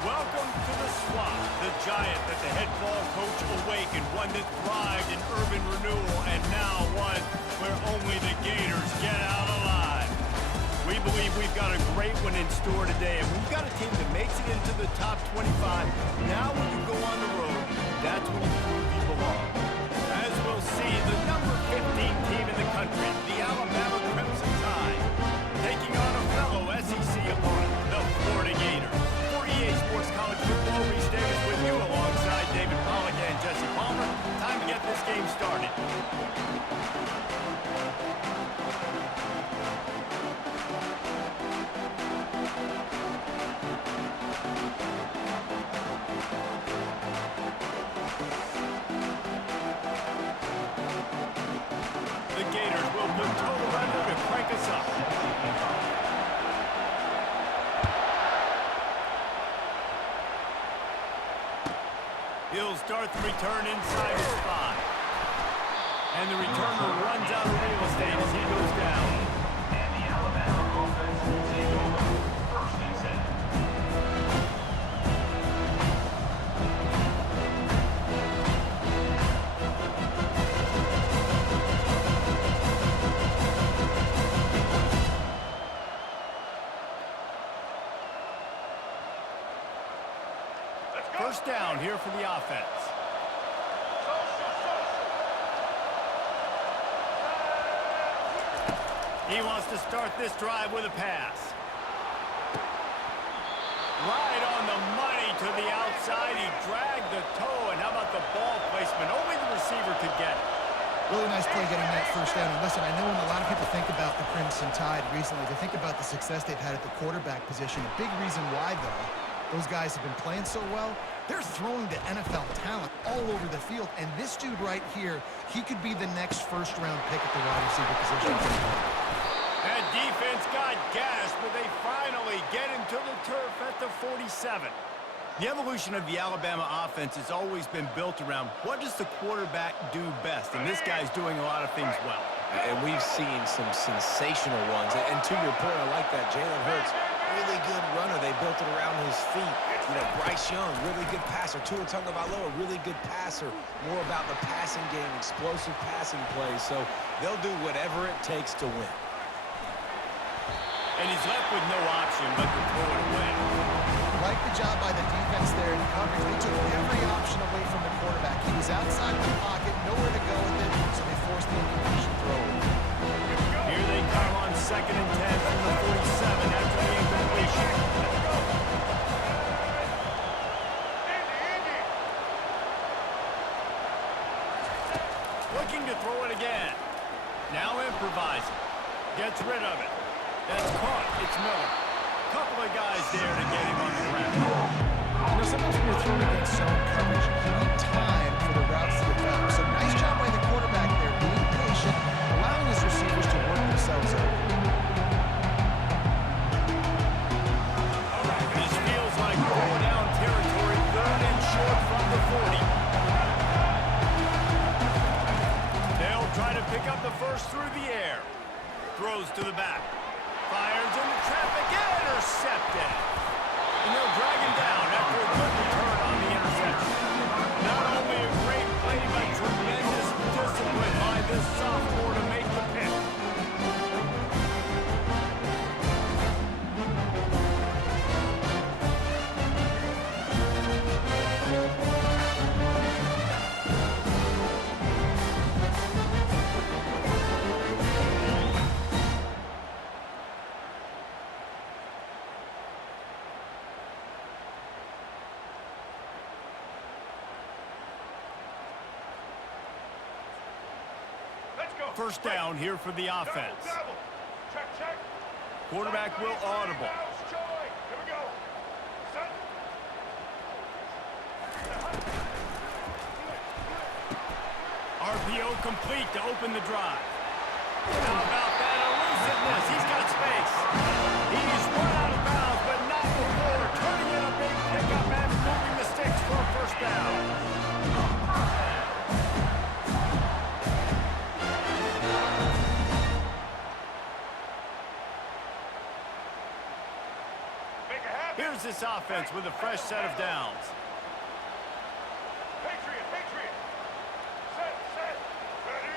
Welcome to the Swamp, the giant that the head ball coach awakened, one that thrived in urban renewal, and now one where only the Gators get out alive. We believe we've got a great one in store today, and we've got a team that makes it into the top 25. Now when you go on the road, that's when you prove you belong. As we'll see, the number 15 team in the country, the Alabama Crimson Tide, taking on a fellow SEC opponent, the Florida Gators. For EA Sports College Football, Reese Davis with you alongside David Pollack and Jesse Palmer. Time to get this game started. The Gators will put total under to crank us up. He'll start the return inside his 5. And the returner runs out of real estate as he goes down. And the Alabama offense will take over. First and 10. First down here for the offense. He wants to start this drive with a pass. Right on the money to the outside. He dragged the toe, and how about the ball placement? Only the receiver could get it. Really nice play getting that first down. And listen, I know when a lot of people think about the Crimson Tide recently, they think about the success they've had at the quarterback position. A big reason why, though, those guys have been playing so well, they're throwing to NFL talent all over the field. And this dude right here, he could be the next first-round pick at the wide receiver position. That defense got gassed, but they finally get him to the turf at the 47. The evolution of the Alabama offense has always been built around what does the quarterback do best, and this guy's doing a lot of things well. And we've seen some sensational ones. And to your point, I like that. Jalen Hurts, really good runner. They built it around his feet. You know, Bryce Young, really good passer. Tua Tagovailoa, really good passer. More about the passing game, explosive passing plays. So they'll do whatever it takes to win. And he's left with no option but to throw it away. Like the job by the defense there in coverage. They took every option away from the quarterback. He was outside the pocket, nowhere to go with it, so they forced the incompletion throw. Here they come on 2nd and 10 from the 47 after the incompletion. Looking to throw it again. Now improvising. Gets rid of it. That's caught. It's Miller. Couple of guys there to get him on the ground. You know, sometimes when you're throwing against zone coverage, you need time for the routes to develop. So nice job by the quarterback there, being patient, allowing his receivers to work themselves out. This feels like throw-down territory, 3rd and short from the 40. They'll try to pick up the first through the air. Throws to the back. Fires into traffic, intercepted. And they'll drag him down after a good return on the interception. Not only a great play, but tremendous discipline by this sophomore to make the pick. First down here for the offense. Check. Quarterback will audible. Here we go. Set. RPO complete to open the drive. How about that elusiveness? He's got space. He's run out of bounds, but not before turning in a big pickup and moving the sticks for a first down. Here's the this offense with a fresh set of downs. Patriot, Patriot. Set, ready.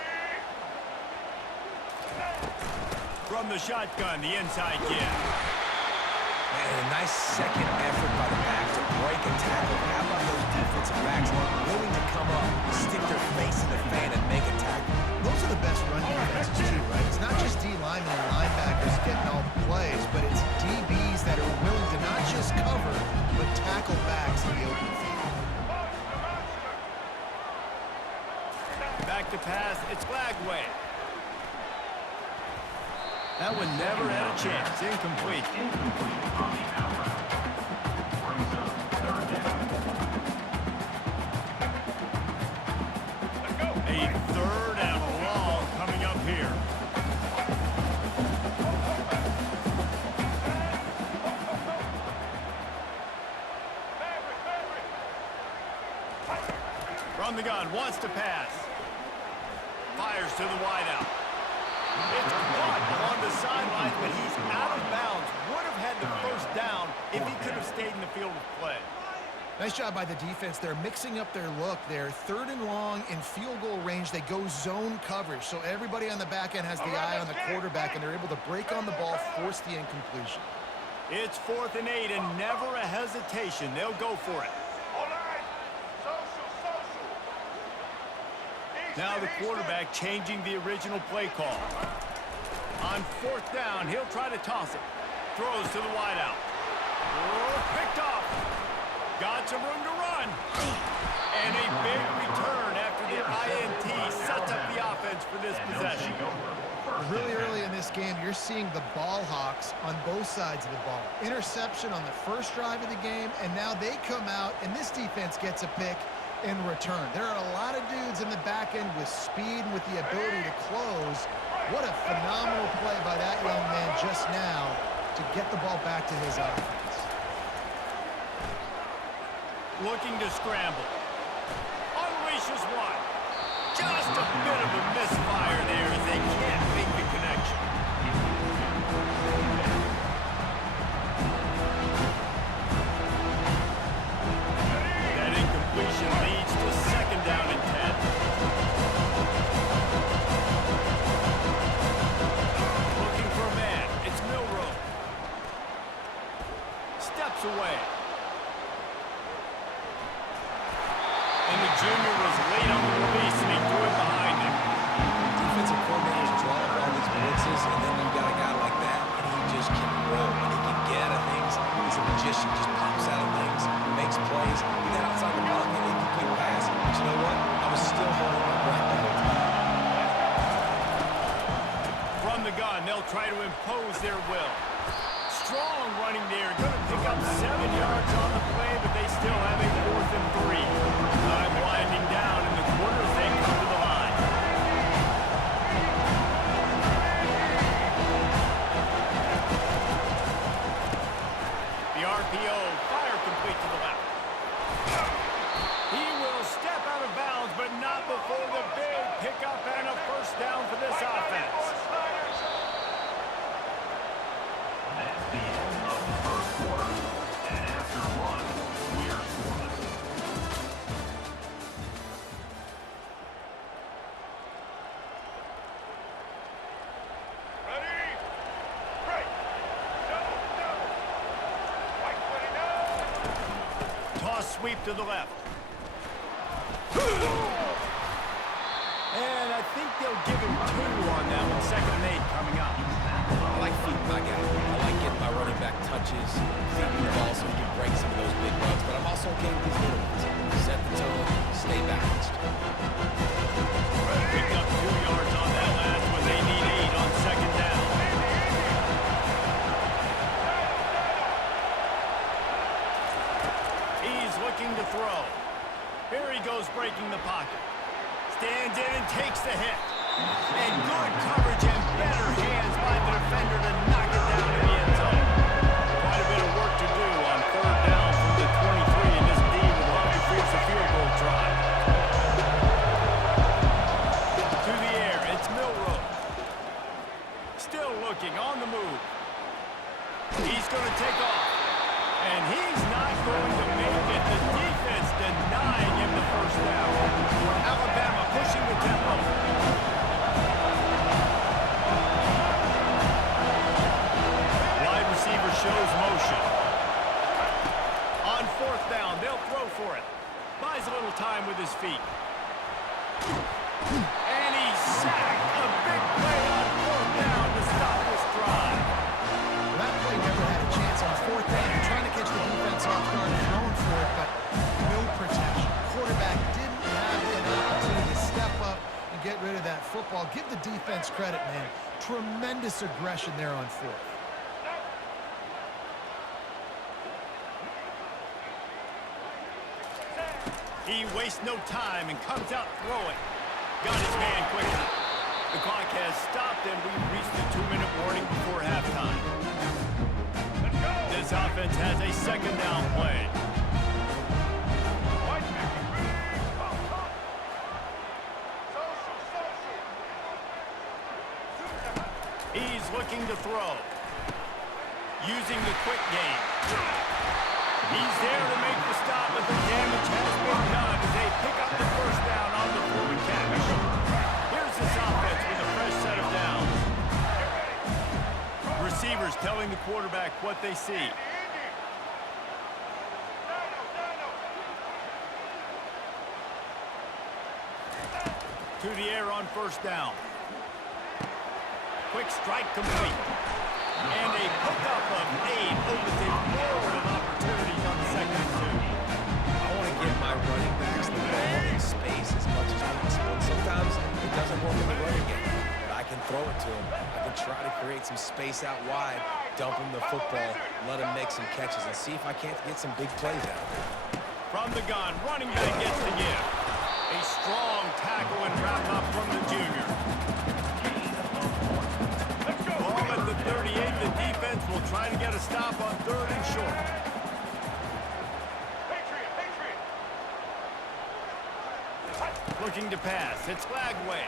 From the shotgun, the inside give. Man, a nice second effort by the back to break a tackle. How about those defensive backs willing to come up, stick their face in the fan, and make a tackle? Those are the best run defenses too, right? It's not just D linemen and linebackers getting all the plays, but it's DBs that are willing to not just cover, but tackle backs in the open field. Back to pass, it's Lagway. That one never had a chance. Incomplete. A third and long coming up here. From the gun, wants to pass. Fires to the wideout. It's caught along the sidelines, but he's out of bounds. Would have had the first down if he could have stayed in the field of play. Nice job by the defense. They're mixing up their look. They're third and long in field goal range. They go zone coverage, so everybody on the back end has the eye on the quarterback, and they're able to break on the ball, force the incompletion. It's 4th and 8, and never a hesitation. They'll go for it. Now the quarterback changing the original play call. On 4th down, he'll try to toss it. Throws to the wideout. Oh, picked off. Got some room to run. And a big return after the INT sets up the offense for this possession. Really early in this game, you're seeing the ball hawks on both sides of the ball. Interception on the first drive of the game, and now they come out, and this defense gets a pick in return. There are a lot of dudes in the back end with speed and with the ability to close. What a phenomenal play by that young man just now to get the ball back to his offense. Looking to scramble. Unleashes one. Just a bit of a misfire there as they can't make the connection. That incompletion leads to 2nd down and 10. Looking for a man. It's Milroe. Steps away. And the junior was late on the release, and he threw it behind him. Defensive coordinators draw up all these blitzes, and then you got a guy like that, and he just can roll. And he can get out of things. He's a magician, just pops out of things, makes plays. He got outside the pocket, incomplete pass. But you know what? I was still holding my breath the whole time. From the gun, they'll try to impose their will. Strong running there. Going to pick up 7 yards on the play, but they still have a 4th and 3. Time winding down in the quarter as they come to the line. The RPO, fire complete to the left. He will step out of bounds, but not before the big pickup and a first down for this offense. That's the end of the first quarter. And after one, we're scoreless. Ready? Break. Double, double. White 29. Toss sweep to the left. And I think they'll give him 2 on that one. 2nd and 8 coming up. I like feeding my guy. I like getting my running back touches, feeding the ball so he can break some of those big runs, but I'm also okay with these little ones. Set the tone, stay balanced. Picked up 2 yards on that last one. They need 8 on 2nd down. He's looking to throw. Here he goes breaking the pocket. Stands in and takes the hit. And good coverage and better hands by the defender to knock it down in the end zone. Quite a bit of work to do on 3rd down from the 23, and this D would love to force a field goal try. To the air, it's Milroe. Still looking on the move. He's going to take off. And he's feet. And he's sacked. A big play on fourth down to stop this drive. Well, that play never had a chance on fourth down. They're trying to catch the defense off guard and throwing for it, but no protection. Quarterback didn't have an opportunity to step up and get rid of that football. Give the defense credit, man. Tremendous aggression there on fourth. He wastes no time and comes out throwing. Got his man quickly. The clock has stopped and we've reached the 2-minute warning before halftime. This offense has a second down play. He's looking to throw. Using the quick game. He's there to make the stop, but the damage has been done as they pick up the first down on the forward catch. Here's this offense with a fresh set of downs. Receivers telling the quarterback what they see. To the air on first down. Quick strike complete. And a pickup of 8 opens a world of opportunities on the second and 2. I want to give my running backs the ball in space as much as possible. And sometimes it doesn't work in the running game. But I can throw it to him. I can try to create some space out wide, dump him the football, let him make some catches, and see if I can't get some big plays out of it. From the gun, running back gets the give. A strong tackle and wrap up from the junior. Ball at the 38, the defense will try to get a stop on third and short. Looking to pass, it's Lagway.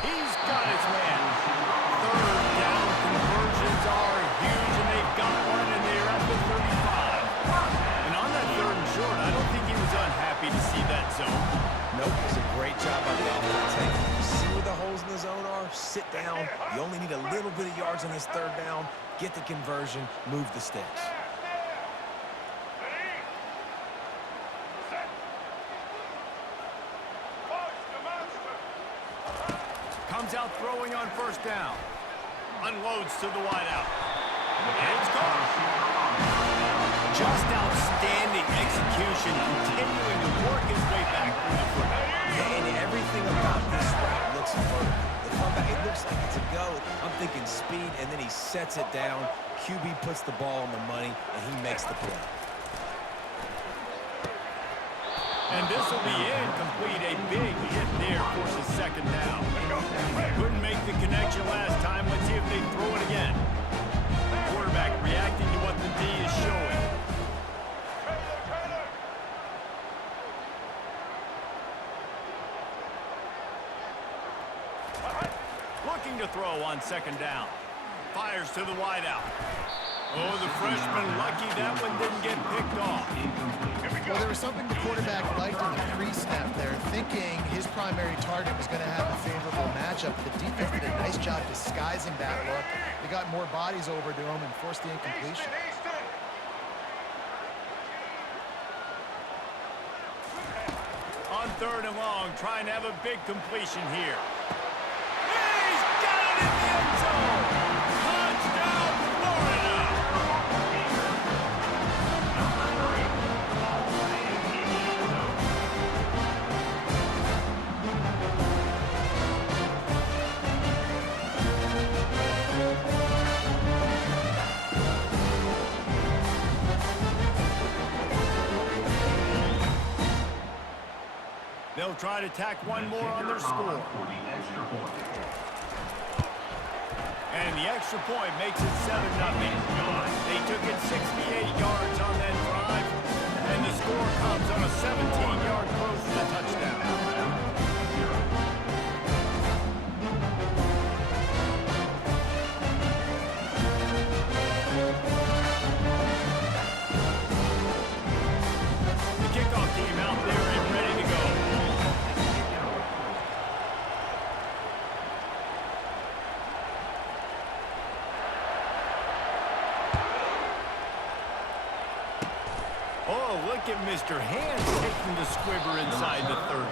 He's got his man. Third down conversions are huge, and they've got one, and they're at the 35. And on that third and short, I don't think he was unhappy to see that zone. Nope, it's a great job by the offense. Hey, you see where the holes in the zone are? Sit down. You only need a little bit of yards on this third down. Get the conversion, move the sticks. Comes out throwing on first down. Unloads to the wideout. And it's gone. Just outstanding execution, continuing to work his way back through the foot. And everything about this route looks vertical. The comeback, it looks like it's a go. I'm thinking speed, and then he sets it down. QB puts the ball on the money, and he makes the play. And this will be incomplete. A big hit there forces second down. Couldn't make the connection last time. Let's see if they throw it again. Quarterback reacting to what the D is showing. Looking to throw on second down. Fires to the wideout. Oh, the freshman lucky that one didn't get picked off. Well, there was something the quarterback liked in the pre-snap there, thinking his primary target was going to have a favorable matchup. The defense did a nice job disguising that look. They got more bodies over to him and forced the incompletion. On third and long, trying to have a big completion here. He's got it in the end zone! Touchdown, Florida! They'll try to tack one more on their score. And the extra point makes it 7-0. They took it 68 yards on that drive, and the score comes on a 17-yard throw for the touchdown. The kickoff team out there and ready to go. Look at Mr. Hands taking the squibber inside the 30.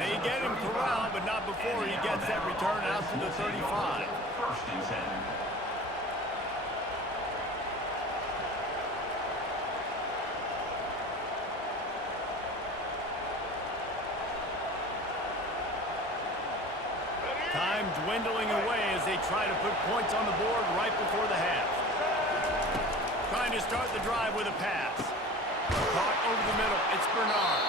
They get him corralled, but not before he gets that return out to the 35. First and 10. Time dwindling away as they try to put points on the board right before the half. Trying to start the drive with a pass. Caught over the middle. It's Bernard.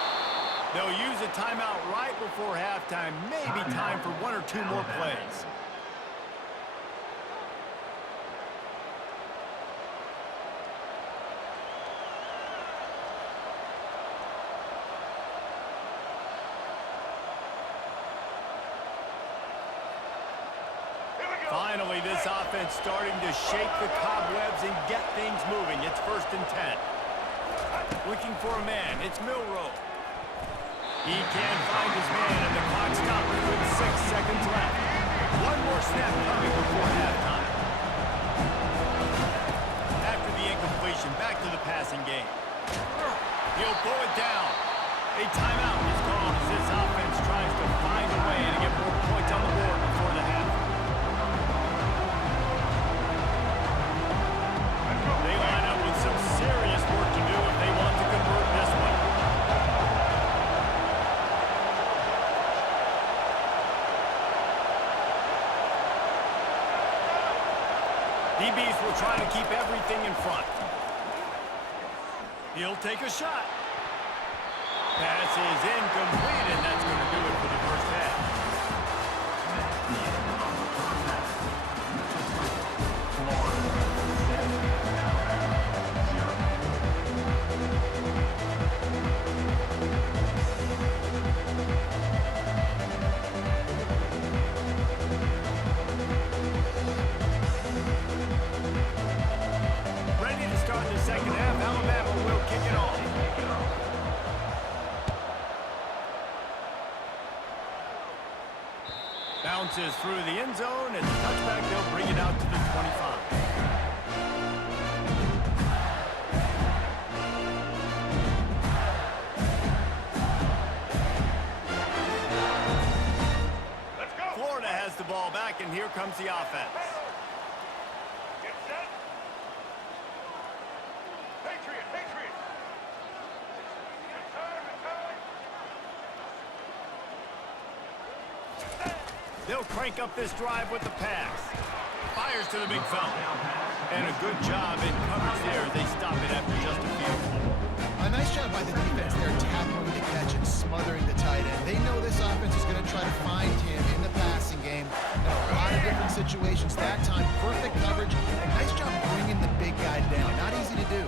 They'll use a timeout right before halftime. Maybe time for one or two more plays. Finally, this offense starting to shake the cobwebs and get things moving. It's 1st and 10. Looking for a man. It's Milroe. He can't find his man, and the clock stops with 6 seconds left. One more snap coming before halftime. After the incompletion, back to the passing game. He'll pull it down. A timeout is called as this offense tries to find a way to get more points on the board before the half. They line up with some serious work to do if they want to convert this one. DBs will try to keep everything in front. He'll take a shot. Pass is incomplete, and that's going to do it for the first half. Ready to start the second half. Alabama will kick it off. Bounces through the end zone. It's a touchback. They'll bring it out to the 25. Florida has the ball back, and here comes the offense. Get set. Patriot, Patriot. They'll crank up this drive with the pass. Fires to the big fella. And a good job in coverage there. They stop it after just a few. A nice job by the defense there, tackling the catch and smothering the tight end. They know this offense is going to try to find him in the passing game in a lot of different situations. That time, perfect coverage. A nice job bringing the big guy down. Not easy to do.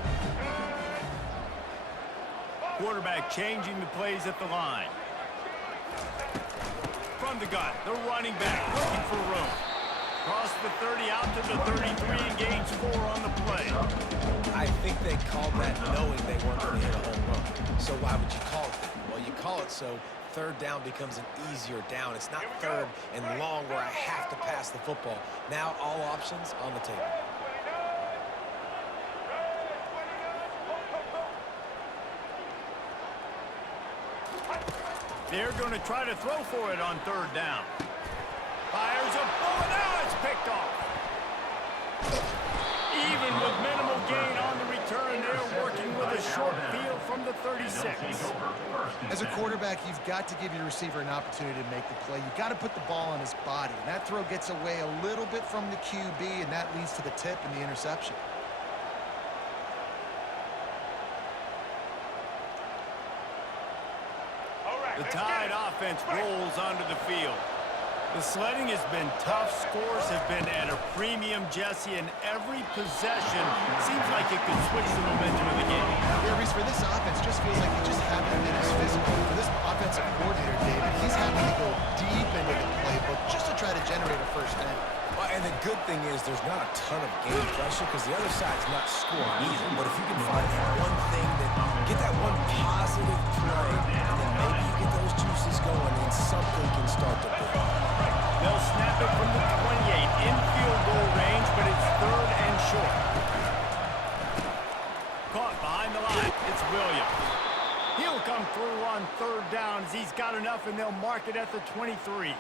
Quarterback changing the plays at the line. From the gun, the running back looking for room. Cross the 30 out to the 33 and gains 4 on the play. I think they called that knowing they weren't going to hit a home run. So why would you call it that? Well, you call it so third down becomes an easier down. It's not third and long where I have to pass the football. Now all options on the table. They're going to try to throw for it on third down. Fires a bullet. Now it's picked off. Even with minimal gain on the return, they're working with a short field from the 36. As a quarterback, you've got to give your receiver an opportunity to make the play. You've got to put the ball on his body. And that throw gets away a little bit from the QB, and that leads to the tip and the interception. The Tide offense rolls onto the field. The sledding has been tough. Scores have been at a premium, Jesse, and every possession seems like it could switch the momentum of the game. Yeah, Reese, for this offense, just feels like he just haven't been as physical. For this offensive coordinator, David, he's having to go deep into the playbook just to try to generate a first down. Well, and the good thing is there's not a ton of game pressure because the other side's not scoring either. But if you can find that one thing, that get that one positive play, then maybe you get those juices going and something can start to build. They'll snap it from the 28 in field goal range, but it's third and short. Caught behind the line. It's Williams. understands he's got enough, and they'll mark it at the 23.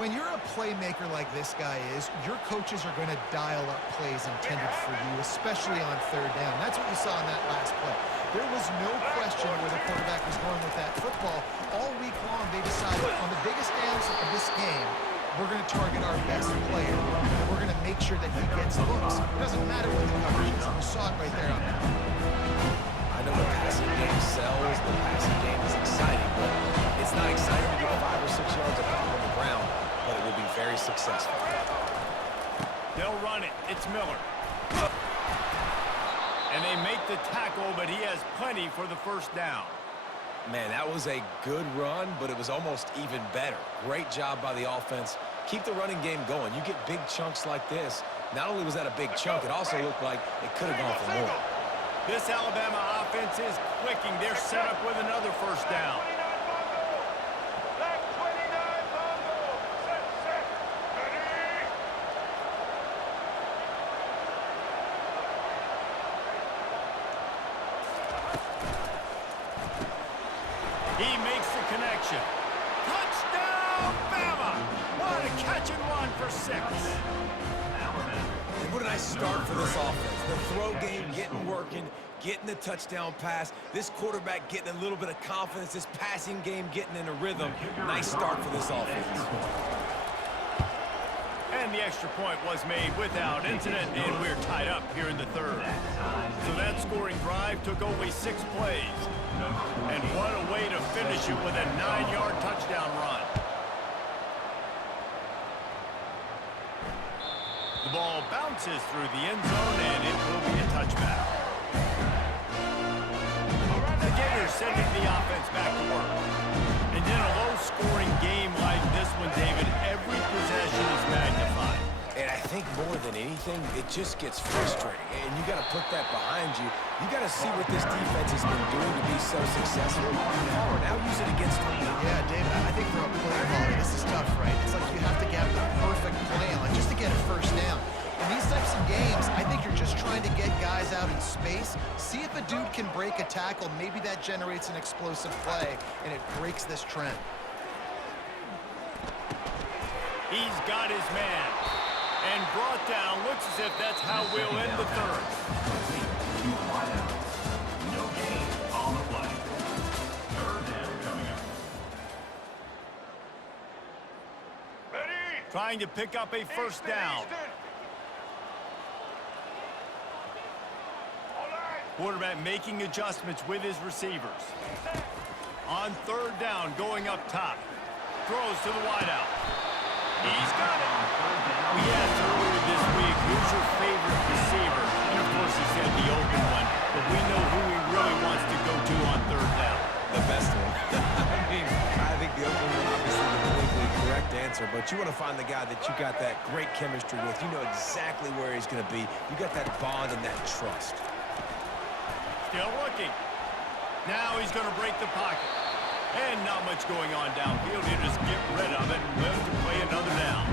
When you're a playmaker like this guy is, your coaches are going to dial up plays intended for you, especially on third down. That's what you saw in that last play. There was no question where the quarterback was going with that football. All week long, they decided on the biggest downs of this game, we're going to target our best player, and we're going to make sure that he gets looks. It doesn't matter what the coverage is. You saw it right there on that. I know the passing game sells, the passing game is exciting, but it's not exciting to get 5 or 6 yards of pop on the ground, but it will be very successful. They'll run it. It's Miller. And they make the tackle, but he has plenty for the first down. Man, that was a good run, but it was almost even better. Great job by the offense. Keep the running game going. You get big chunks like this. Not only was that a big chunk, it also looked like it could have gone for more. This Alabama offense is clicking. They're set up with another first down. He makes the connection. Touchdown, Bama! What a catch and run for 6. And what a nice start for this offense. The throw game getting working, getting the touchdown pass. This quarterback getting a little bit of confidence. This passing game getting in a rhythm. Nice start for this offense. And the extra point was made without incident, and we're tied up here in the third. So that scoring drive took only 6 plays. And what a way to finish it with a 9-yard touchdown run. The ball bounces through the end zone, and it will be a touchback. The Gators sending the offense back to work. And in a low-scoring game like this one, David, every possession is magnified. And I think more than anything, it just gets frustrating. And you got to put that behind you. You got to see what this defense has been doing to be so successful. Power, now use it against them. Yeah, David, I think for a play caller, this is tough, right? It's like you have to get the perfect play on just to get a first down. In these types of games, I think you're just trying to get guys out in space, see if a dude can break a tackle. Maybe that generates an explosive play, and it breaks this trend. He's got his man. And brought down. Looks as if that's how we'll end the third. No gain on the play. Third down coming up. Trying to pick up a first down. Quarterback making adjustments with his receivers. On third down, going up top. Throws to the wideout. He's got it. We asked earlier this week, who's your favorite receiver? And of course he said the open one, but we know who he really wants to go to on third down. The best one. I think the open one obviously the politically correct answer, but you want to find the guy that you got that great chemistry with. You know exactly where he's going to be. You got that bond and that trust. Still looking. Now he's going to break the pocket. And not much going on downfield. He'll just get rid of it and live to play another down.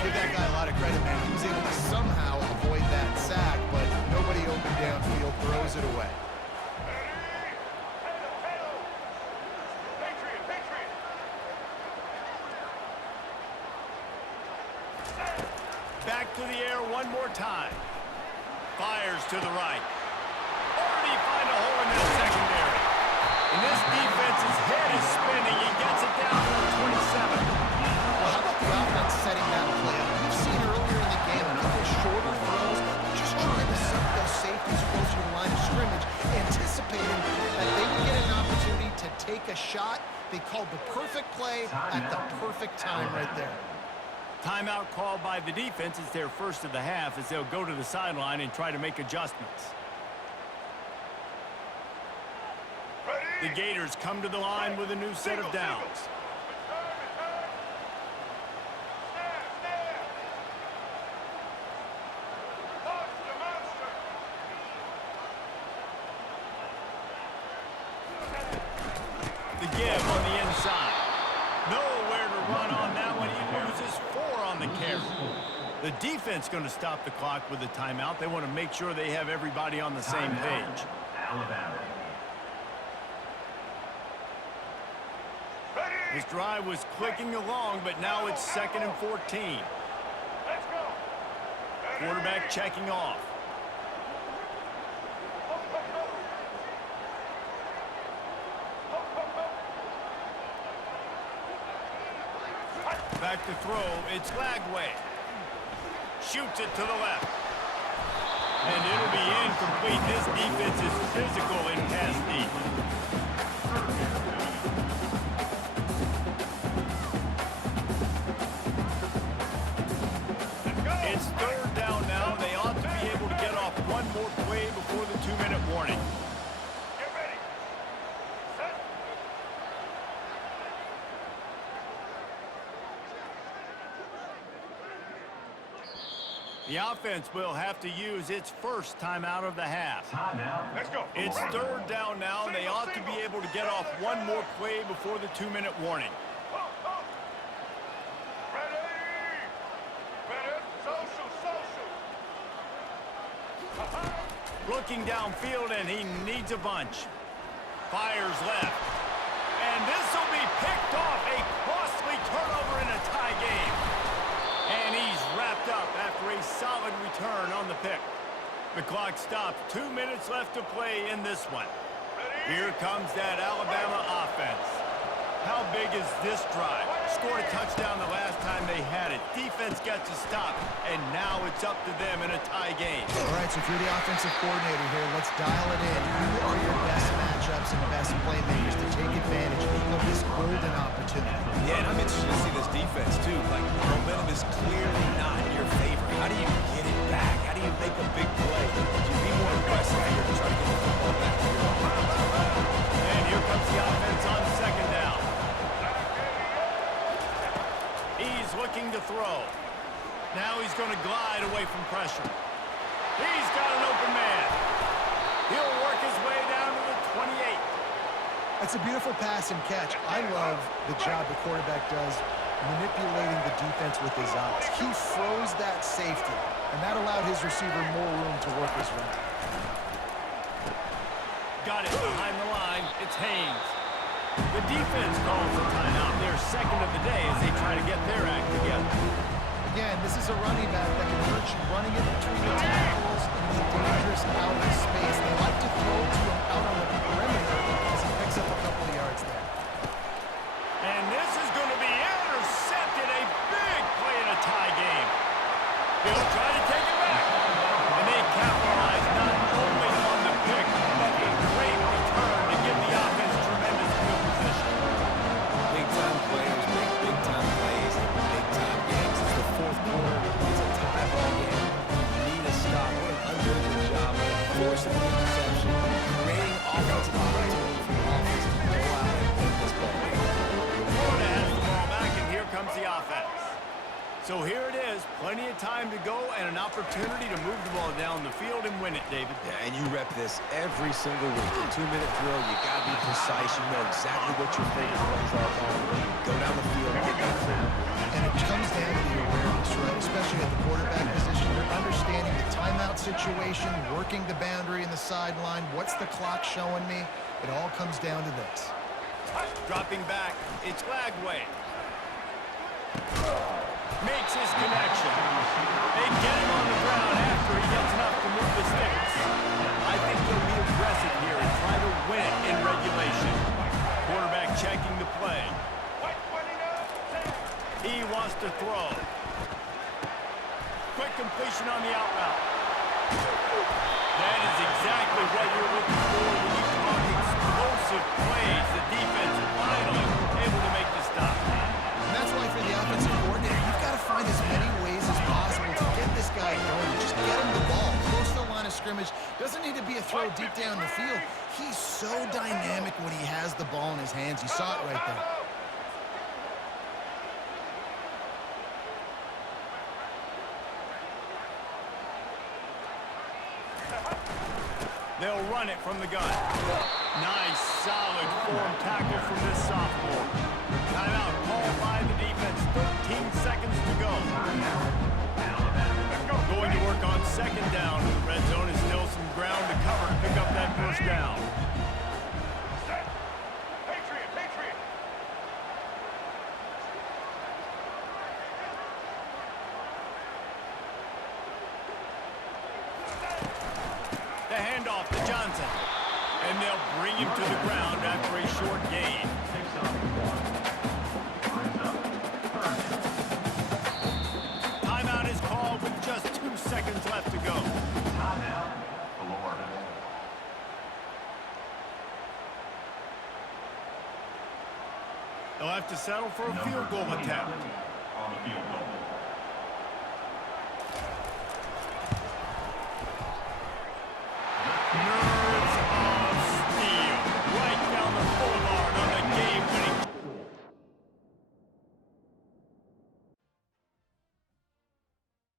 Give that guy a lot of credit, man. He was able to somehow avoid that sack, but nobody open downfield throws it away. Back to the air one more time. Fires to the right. Already find a hole in that secondary. And this defense's head is spinning. He gets it down to the 27. Well, how about the offense setting that play up? We've seen earlier in the game a couple shorter throws, just trying to suck those safeties closer to the line of scrimmage, anticipating that they would get an opportunity to take a shot. They called the perfect play at the perfect time right there. Timeout called by the defense. It's their first of the half as they'll go to the sideline and try to make adjustments. The Gators come to the line with a new set of downs. The give on the inside. Nowhere to run on that one. He loses 4 on the carry. The defense going to stop the clock with a timeout. They want to make sure they have everybody on the same page. Alabama. His drive was clicking along, but now it's 2nd and 14. Let's go. Quarterback checking off. Back to throw. It's Lagway. Shoots it to the left. And it'll be incomplete. This defense is physical in pass deep. It's 3rd down now. They ought to be able to get off one more play before the 2-minute warning. Get ready. Set. The offense will have to use its first timeout of the half. Timeout. Let's go. It's 3rd down now. They ought to be able to get off one more play before the 2-minute warning. Ready. Ready. Social. Looking downfield, and he needs a bunch. Fires left. And this will be picked off. A costly turnover in a tie game. And he's wrapped up after a solid return on the pick. The clock stops. 2 minutes left to play in this one. Here comes that Alabama offense. How big is this drive? Scored a touchdown the last time they had it. Defense gets a stop, and now it's up to them in a tie game. All right, so if you're the offensive coordinator here, let's dial it in. Who are your best matchups and best playmakers to take advantage of this golden opportunity? Yeah, and I'm interested to see this defense, too. Like, momentum is clearly not in your favor. How do you get it back? How do you make a big play? To be more aggressive here to try to get the football back to your offense. And here comes the offense on 2nd down. He's looking to throw. Now he's going to glide away from pressure. He's got an open man. He'll work his way down to the 28. That's a beautiful pass and catch. I love the job the quarterback does manipulating the defense with his eyes. He froze that safety, and that allowed his receiver more room to work his route. Got it behind the line. It's Haynes. The defense calls a timeout. Their 2nd of the day as they try to get their act together. Again, this is a running back that can hurt you running it between the tackles, and he's dangerous out of space. They like to throw to him out on the perimeter as he picks up a couple of yards there. And this is going to be intercepted. A big play in a tie game. He'll try to take it back. And they capitalize not only on the pick, but a great return to give the offense tremendous field position. Big-time players make big-time plays in big-time games. It's the 4th quarter. It's a tie ball game. You need a stop. What an unbelievable job forcing the interception, creating offensive opportunity for the offense to go out and win this ball game. Florida has the ball back, and here comes the offense. So here it is, plenty of time to go and an opportunity to move the ball down the field and win it, David. Yeah, and you rep this every single week. The 2-minute drill, you got to be precise. You know exactly what your favorite plays are. Go down the field and get that field. And it comes down to the awareness, right? Especially at the quarterback position. You're understanding the timeout situation, working the boundary in the sideline. What's the clock showing me? It all comes down to this. Dropping back, it's Lagway. Makes his connection. They get him on the ground after he gets enough to move the sticks. I think they'll be aggressive here and try to win it in regulation. Quarterback checking the play. He wants to throw. Quick completion on the out route. That is exactly what you're looking for when you talk explosive plays. The defense finally able to make the stop. And that's why for the offensive coordinator, you've got to find as many ways as possible to get this guy going. Just get him the ball close to the line of scrimmage. Doesn't need to be a throw deep down the field. He's so dynamic when he has the ball in his hands. You saw it right there. They'll run it from the gun. Nice, solid form tackle from this sophomore. Timeout called by the defense. 13 seconds to go. Going to work on 2nd down. The red zone is still some ground to cover to pick up that 1st down. Set. Patriot. handoff to Johnson. And they'll bring him to the ground after a short gain. Picks up 1. Brings up 3rd down. Timeout is called with just 2 seconds left to go. Timeout, Florida. They'll have to settle for a field goal attempt. On the field goal.